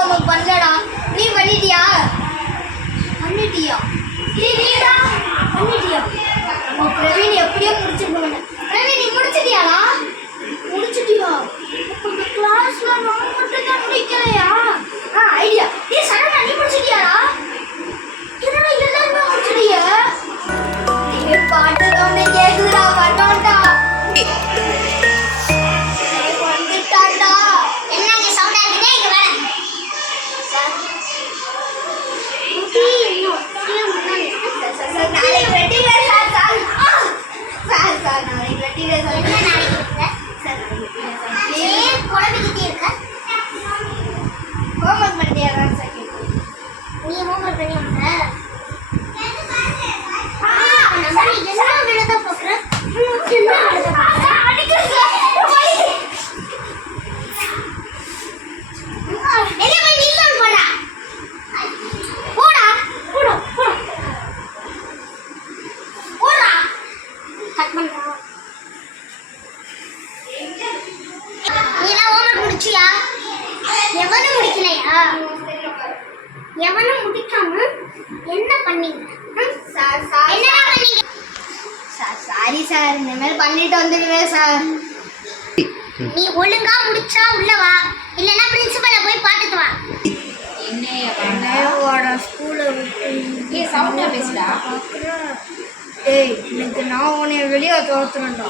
Homework பண்ணலடா. நீ பண்ணிட்டியா? பண்ணிட்டியா? நீடா பண்ணிட்டியா? பிரவீன் எப்படியோ முடிச்சிருக்கணும். பிரவீன் நீ முடிச்சிட்டியாடா? முடிச்சிட்டியா? இந்த கிளாஸ்ல நான் மட்டும் தான் முடிக்கலையா? ஐடியா. நீ சரவணா நீ முடிச்சிட்டியாடா? என்னடா எல்லாரும் முடிச்சிட்டியா? பாட்டு ஒண்ணு கேக்குதுடா வரணும்டா. வந்துட்டாடா. என்னங்க சவுண்டா இருக்குதே இங்க வர. நாளைக்கு வெட்டிங்க சார். சார் நாளைக்கு வெட்டிங்க சார். என்ன நாளைக்கு இருக்கு சார்? ஏன் குழம்பிக்கிட்டே இருக்க? ஹோம்ஒர்க் பண்ணிட்டியா சார்? நீ ஹோம்ஒர்க் பண்ணி வந்த? என்ன விழுத போக்குற? என்ன விழுத போக்குற? அடிக்கிற சார். வெளிய போய் நில்லு போடா. போடா. போடா. போடா. கட் பண்ணா. நீலாம் ஹோம்ஒர்க் முடிச்சியா? எவனும் முடிக்கலையா? எவனும் முடிக்காம என்ன பண்ணீங்க? சார் என்னடா பண்ணீங்க? சாரி சார், இந்த மாதிரி பண்ணிட்டு வந்துடுவேன் சார். நீ ஒழுங்கா முடிச்சா உள்ள வா, இல்லைன்னா பிரின்சிபலை போய் பார்த்துட்டு வா. என்னையோட ஸ்கூலை விட்டு சவுண்டா பேசுடா. ஏய், இன்னைக்கு நான் உன்னை வெளியே தோத்துறேன்டா.